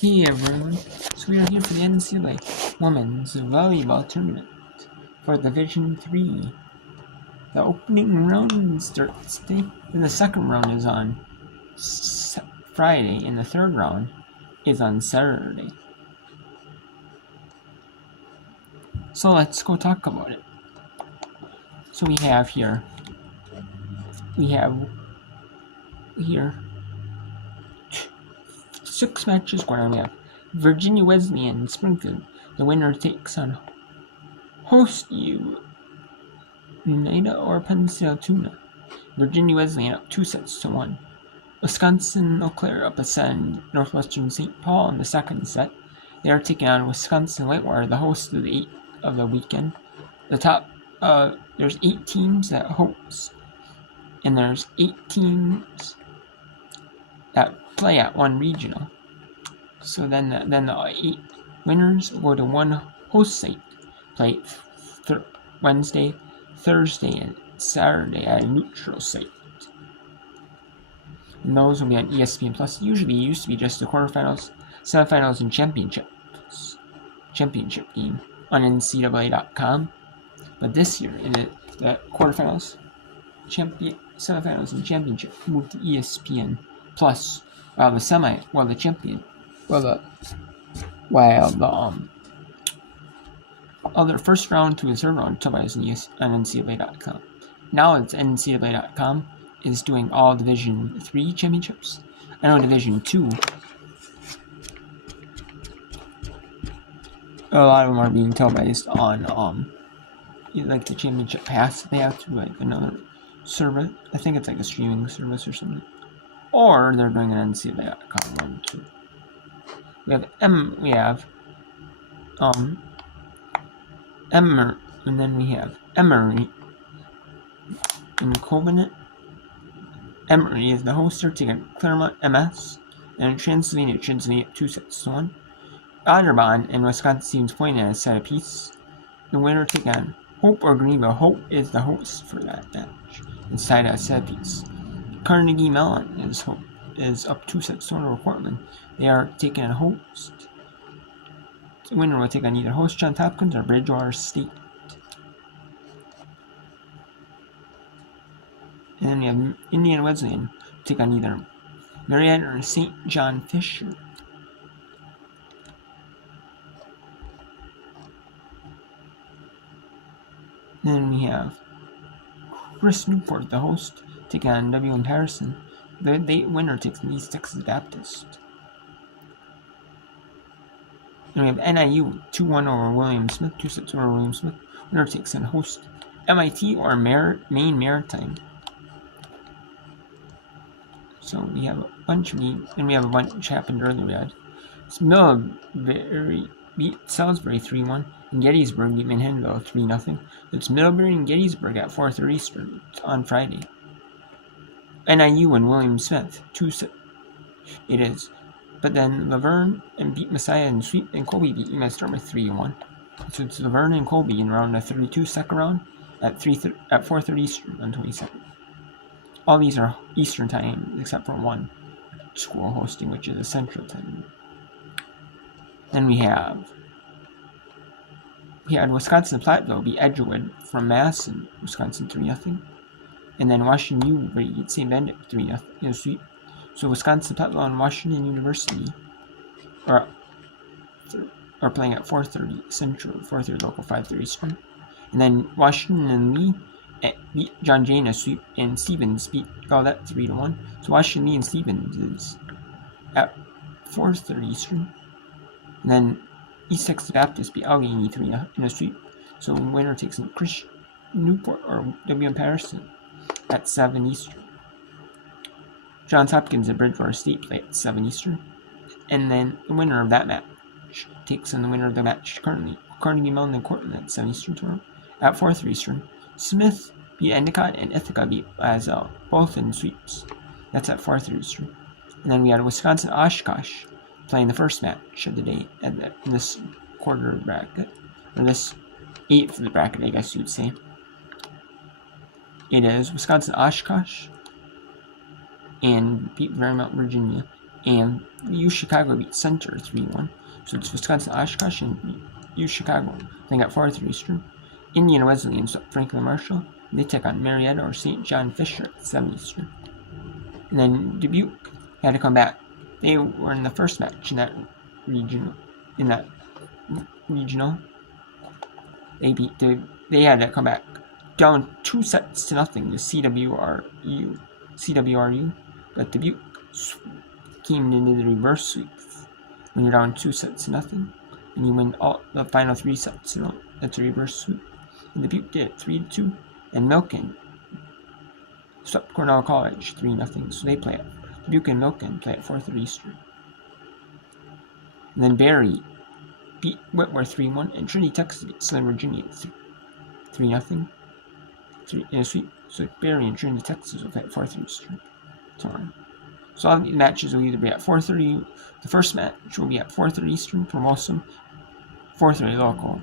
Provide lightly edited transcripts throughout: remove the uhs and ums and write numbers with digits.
Hey everyone, so we are here for the NCAA Women's Volleyball Tournament for Division 3. The opening round starts today, and the second round is on Friday, and the third round is on Saturday. So let's go talk about it. So we have here 6 matches going on. We have Virginia Wesleyan Springfield. The winner takes on host Oneida or Pennsylvania. Virginia Wesleyan up 2-1. Wisconsin Eau Claire up a set and Northwestern St. Paul in the second set. They are taking on Wisconsin Whitewater, the host of the weekend. There's 8 teams that host, and there's 8 teams that play at one regional. So then the 8 winners will go to one host site, play Wednesday, Thursday, and Saturday at a neutral site. And those will be on ESPN Plus. Usually, it used to be just the quarterfinals, semifinals, and championship game on NCAA.com. But this year, the quarterfinals, semifinals, and championship moved to ESPN Plus, while the other first round to the third round is on NCAA.com. Now it's NCAA.com is doing all Division 3 championships. I know Division 2, a lot of them are being televised on like the championship pass they have through like another service. I think it's like a streaming service or something. Or they're doing an NCAA.com one too. We have Emory and Covenant. Emory is the host. They're taking Claremont MS and Transylvania 2-1. Otterbein and Wisconsin Stevens Point at a set apiece. The winner taking on Hope or Greenville. Hope is the host for that match. It's tied at a set apiece. Carnegie Mellon is up 2-1 over Portland. They are taking a host. The winner will take on either host Johns Hopkins or Bridgewater State. And then we have Indiana Wesleyan take on either Marietta or St. John Fisher. Then we have Chris Newport, the host, taking on W.M. Patterson. The winner takes on East Texas Baptist. And we have NIU 2-1 over William Smith, 2-6 over William Smith. Winner takes on host MIT or Maine Maritime. So we have a bunch of games, and we have a bunch which happened earlier. We had Middlebury beat Salisbury 3-1, and Gettysburg beat Manhattanville 3-0. It's Middlebury and Gettysburg at 4:30 Eastern on Friday. NIU and William Smith 2-6. It is. But then Laverne and beat Messiah and Sweet and Colby beat UMass Dartmouth 3-1. So it's Laverne and Colby in round of 32, second round at 4:30 Eastern on 22nd. All these are Eastern time except for one school hosting, which is a Central time. Then we had Wisconsin Platteville beat Edgewood from Mass and Wisconsin 3-0. And then Washington U beat St. Benedict 3-0 in a sweep. So Wisconsin Platteville and Washington University are playing at 4:30 Central, 4:30 local, 5:30 Eastern. And then Washington and Lee beat John Jay in a sweep, and Stevens beat Gallaudet 3-1. So Washington, Lee, and Stevens is at 4:30 Eastern. And then East Texas Baptist beat Allegheny 3-0 in a sweep. So winner takes on Chris Newport or W.M. Patterson at 7 Eastern. Johns Hopkins and Bridgewater State play at 7 Eastern. And then the winner of that match takes on the winner of the match currently, Carnegie Mellon and Cortland at 7 Eastern tomorrow at 4:30 Eastern. Smith beat Endicott and Ithaca beat Lazelle, both in sweeps. That's at 4:30 Eastern. And then we had Wisconsin Oshkosh playing the first match of the day in this quarter of the bracket, or this eighth of the bracket, I guess you'd say. It is Wisconsin Oshkosh and beat Vermont, Virginia And U Chicago beat Center 3-1. So it's Wisconsin Oshkosh and U Chicago. They got 4-3 Eastern. Indiana Wesleyan swept Franklin Marshall. They take on Marietta or St. John Fisher at 7 Eastern. And then Dubuque had to come back. They were in the first match in that regional. They had to come back down 2-0 to CWRU. But Dubuque came into the reverse sweeps when you're down 2-0, and you win all the final 3 sets. That's a reverse sweep. And Dubuque did it 3-2, and Milken swept Cornell College 3-0. So they play it. Dubuque and Milken play at 4:30 Eastern. And then Barry beat Whitworth 3-1, and Trinity, Texas beat Southern Virginia 3-0. In a sweep. So Barry and Trinity, Texas will play at 4:30 Eastern tomorrow. So all these matches will either be at 4:30. The first match will be at 4:30 Eastern for most of them. 4:30 local.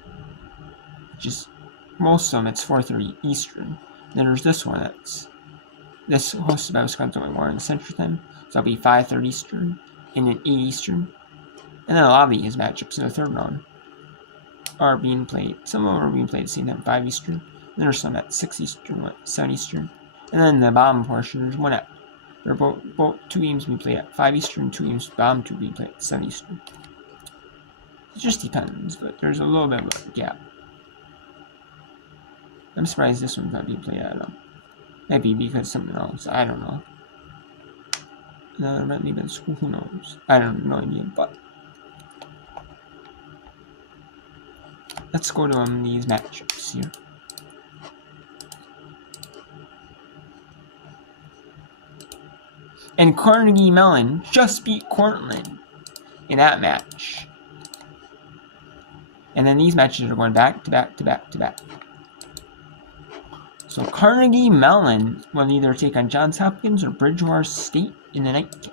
Just most of them it's 4:30 Eastern. Then there's this one this hosted by Wisconsin Memorial Central Time. So that'll be 5:30 Eastern and then 8 Eastern. And then a lot of these matchups in the third round are being played. Some of them are being played at the same time, 5 Eastern. Then there's some at 6 Eastern, 7 Eastern. And then the bottom portion, there's one at. They're both 2 games being played at 5 Eastern, 2 games bottom 2 being played at 7 Eastern. It just depends, but there's a little bit of a gap. I'm surprised this one's not being played at. Maybe because something else. I don't know. Another event maybe in school. Who knows? I don't have no idea. But let's go to these matchups here. And Carnegie Mellon just beat Cortland in that match. And then these matches are going back to back to back to back. So Carnegie Mellon will either take on Johns Hopkins or Bridgewater State in the night game.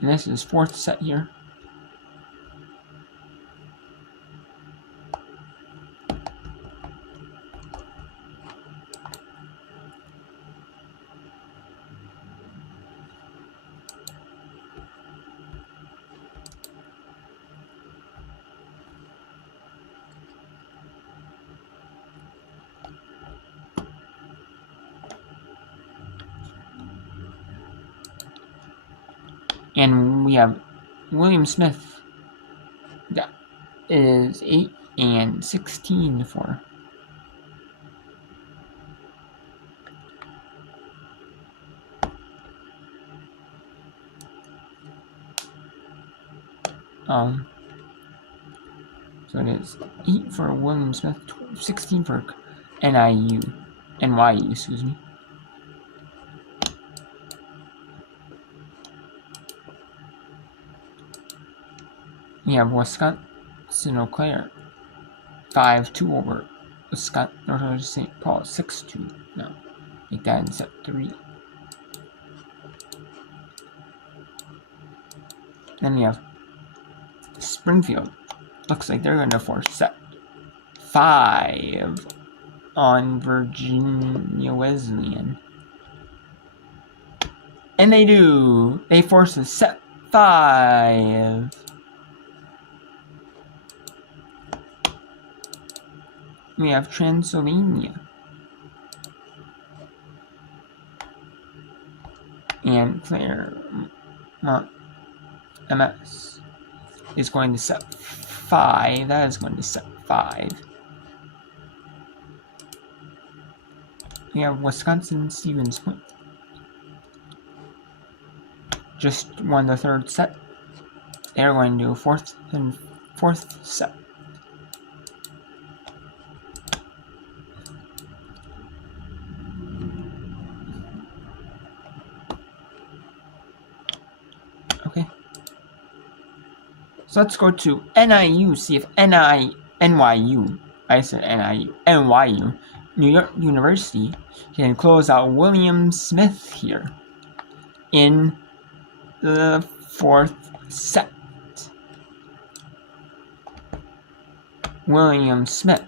And this is 4th set here. And we have William Smith. That is 8 and 16 for. So it is 8 for William Smith, 16 for NYU, excuse me. We have Wisconsin Eau Claire 5-2 over Wisconsin St. Paul 6-2. No, make that in set 3. Then we have Springfield. Looks like they're going to force set 5 on Virginia Wesleyan. And they do. They force a set 5. We have Transylvania. And Claremont MS is going to set 5. That is going to set 5. We have Wisconsin Stevens Point. Just won the 3rd set. They're going to do 4th set. Okay. So let's go to NIU, see if NYU, I said NYU, New York University, can close out William Smith here in the 4th set. William Smith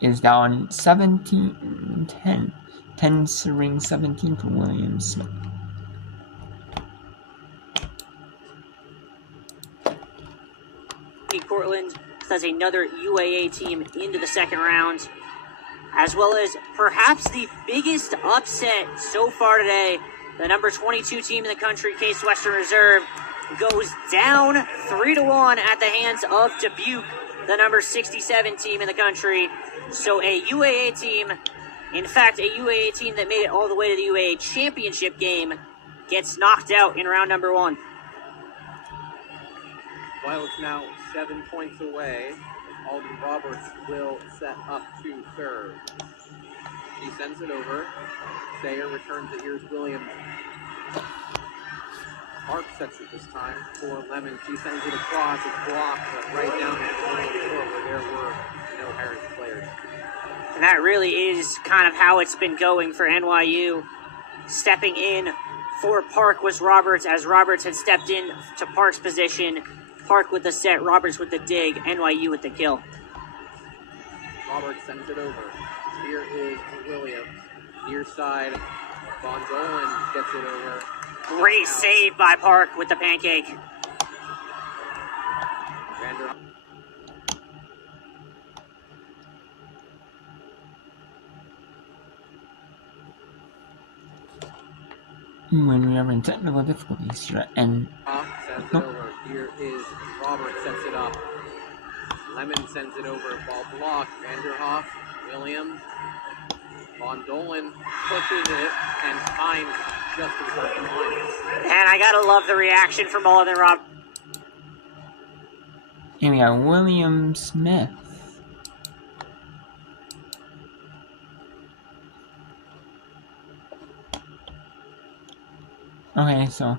is down 17-10. 10 serving 17 for William Smith. Cortland has another UAA team into the second round, as well as perhaps the biggest upset so far today. The number 22 team in the country, Case Western Reserve, goes down 3-1 at the hands of Dubuque, the number 67 team in the country. So a UAA team, in fact, a UAA team that made it all the way to the UAA championship game, gets knocked out in round number 1. Violets now 7 points away. Alden Roberts will set up to serve. He sends it over. Sayer returns it. Here's Williams. Park sets it this time for Lemon. She sends it across. It's blocked right down the middle of the court where there were no Harris players. And that really is kind of how it's been going for NYU. Stepping in for Park was Roberts, as Roberts had stepped in to Park's position. Park with the set, Roberts with the dig, NYU with the kill. Roberts sends it over. Here is Williams. Near side, Von Dolan gets it over. Great save by Park with the pancake. When we are in technical difficulties here, and sends it over. Here is Roberts, sets it up. Lemon sends it over. Ball blocked. Vanderhoff, Williams. Von Dolan pushes it and finds just inside the line. And I gotta love the reaction from Alden Roberts. And we got William Smith. Okay, so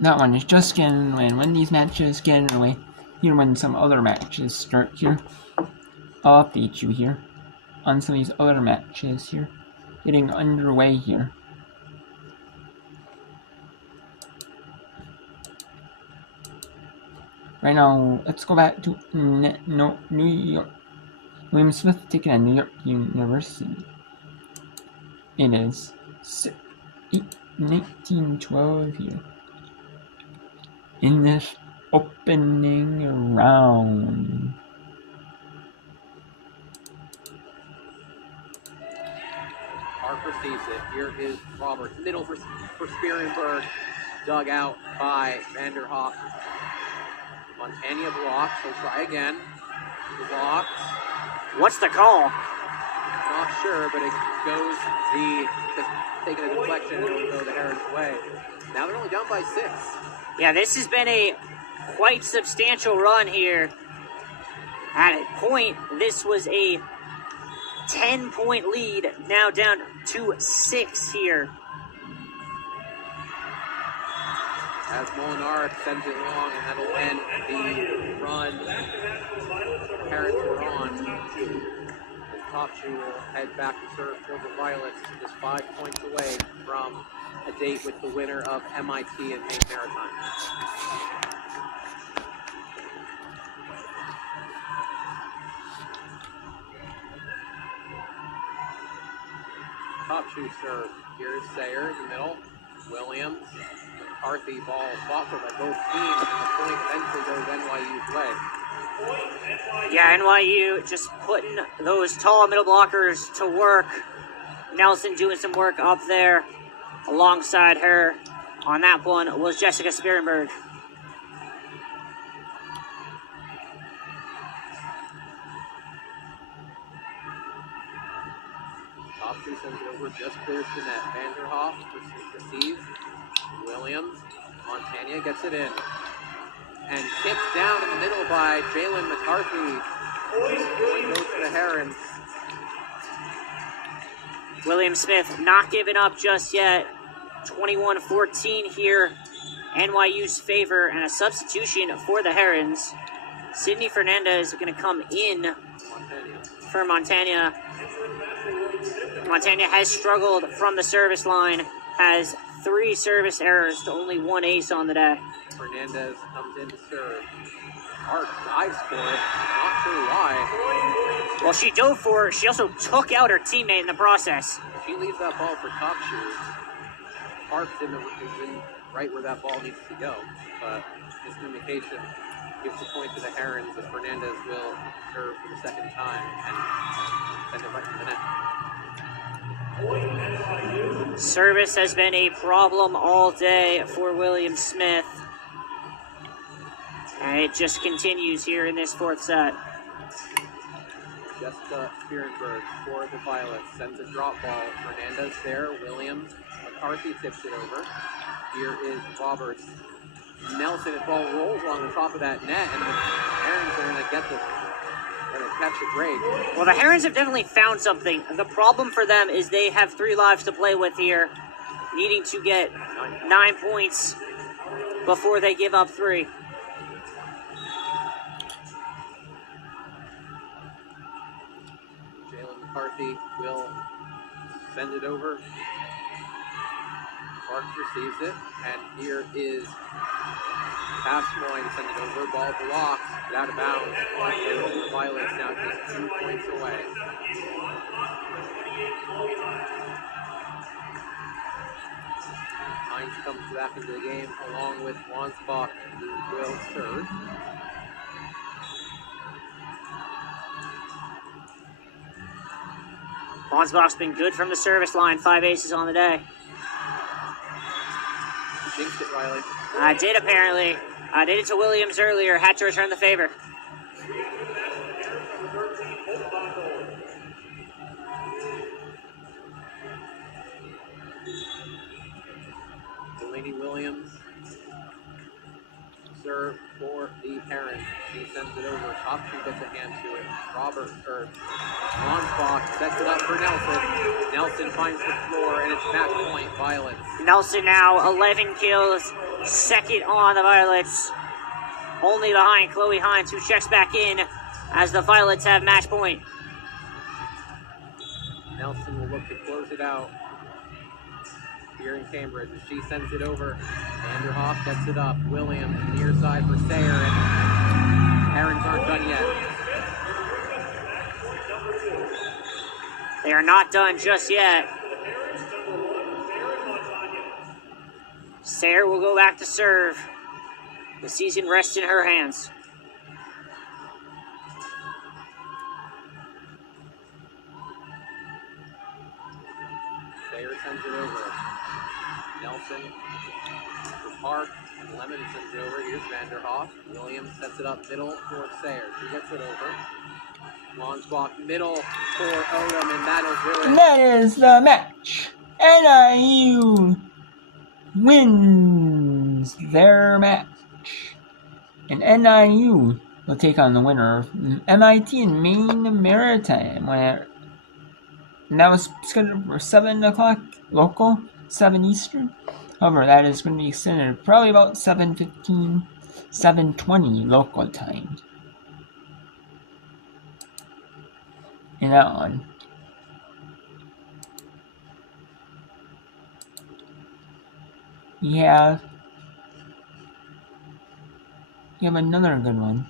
that one is just getting away. And when these matches get away, here when some other matches start here, I'll update you here on some of these other matches here getting underway here. Right now, let's go back to New York. William Smith taking on New York University. It is 1912 here. In this opening round. Park receives it. Here is Roberts. Middle for Spearenberg. Dug out by Vanderhoff. Montana blocks. He'll try again. Blocked. What's the call? Not sure, but it goes taking a deflection and it'll go the Herons' way. Now they're only down by 6. Yeah, this has been a quite substantial run here. At a point, this was a 10-point lead, now down to 6 here. As Molinaric sends it long, and that'll end the run Herons were on. Topshoe will head back to serve for the Violets, just 5 points away from a date with the winner of MIT and Maine Maritime. Topshoe serve. Here's Sayer in the middle. Williams. McCarthy ball fought by both teams, and the point eventually goes NYU's way. Yeah, NYU just putting those tall middle blockers to work. Nelson doing some work up there. Alongside her on that one was Jessica Spearenberg. Topshoe sends it over, just clears the net. Vanderhoff receives. Williams. Montana gets it in. And kicked down in the middle by Jalen McCarthy. Point goes to the Herons. William Smith not giving up just yet. 21-14 here. NYU's favor, and a substitution for the Herons. Sydney Fernandez is going to come in for Montana. Montana has struggled from the service line, has 3 service errors to only 1 ace on the day. Fernandez comes in to serve. Hart dives for it. Not sure why. Well, she dove for it. She also took out her teammate in the process. She leaves that ball for top shoes. Hart's is in right where that ball needs to go. But miscommunication gives the point to the Herons as Fernandez will serve for the second time and send it right to the net. Service has been a problem all day for William Smith. And it just continues here in this 4th set. Jessica Spierenberg for the Violets sends a drop ball. Fernandez there. Williams. McCarthy tips it over. Here is Roberts. Nelson, the ball rolls along the top of that net, and the Herons are going to catch a break. Well, the Herons have definitely found something. The problem for them is they have 3 lives to play with here, needing to get 9 points before they give up 3. Jalen McCarthy will send it over. Parks receives it, and here is Passmoy to send it over. Ball blocked, but out of bounds. The Violets now just 2 points away. Hines comes back into the game along with Wansbach, who will serve. Wansbach's been good from the service line. 5 aces on the day. Jinxed it, Riley. I did, apparently. I did it to Williams earlier. Had to return the favor. Delaney Williams. Serve for the Herons. She sends it over. Topsy gets a hand to it. Robert serves. Wansbach sets it up for Nelson. Nelson finds the floor, and it's match point, Violets. Nelson now 11 kills. 2nd on the Violets. Only behind Chloe Hines, who checks back in as the Violets have match point. Nelson will look to close it out here in Cambridge as she sends it over. Vanderhoff gets it up. Williams near side for Sayer, and Herons aren't done yet. They are not done just yet. Sayer will go back to serve. The season rests in her hands. Sayer sends it over. Nelson for Park. And Lemon sends it over. Here's Vanderhoff. Williams sets it up middle for Sayer. She gets it over. Wansbach middle for Odom, and that'll do it. And that is the match. NIU wins their match. And NIU will take on the winner of MIT and Maine Maritime. And that was scheduled for 7 o'clock local, 7 Eastern. However, that is going to be extended probably about 7:15, 7:20 local time. In that one. You have another good one.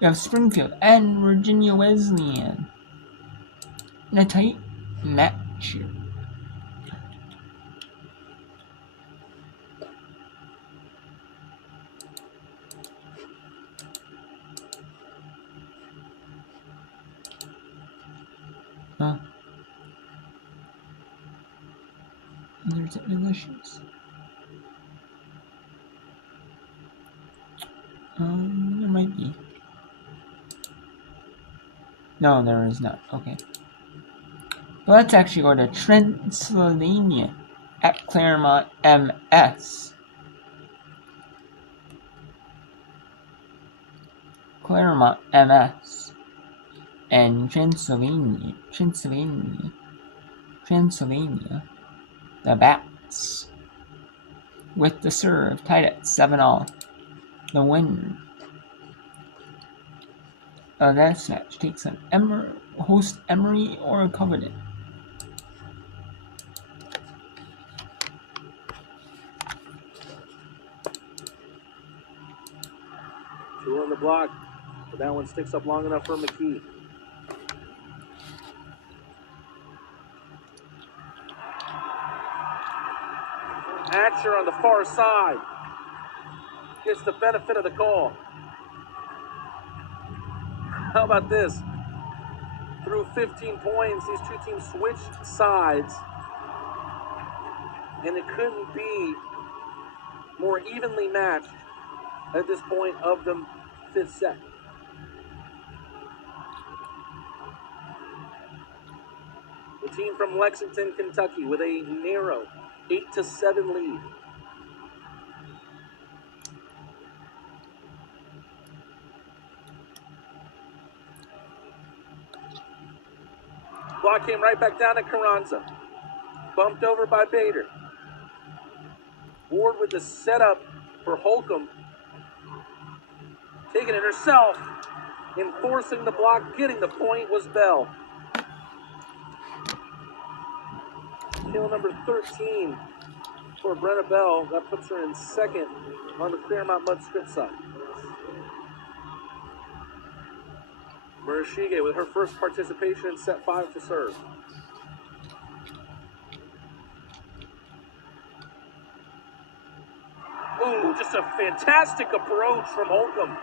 You have Springfield and Virginia Wesleyan in a tight match here. There's technical issues. There might be. No, there is not. Okay. Well, let's actually go to Transylvania at Claremont MS. Claremont MS. And Transylvania. The Bats. With the serve tied at 7-all. The winner That match takes on host Emory or Covenant. Two on the block, but that one sticks up long enough for McKee. Hatcher on the far side gets the benefit of the call. How about this? Through 15 points, these two teams switched sides, and it couldn't be more evenly matched at this point of the fifth set. The team from Lexington, Kentucky, with a narrow 8-7 lead. Block came right back down to Carranza. Bumped over by Bader. Ward with the setup for Holcomb. Taking it herself. Enforcing the block, getting the point was Bell. Kill number 13 for Brenna Bell. That puts her in second on the Claremont Mud Script side. Murashige with her first participation in set 5 to serve. Ooh, just a fantastic approach from Holcomb.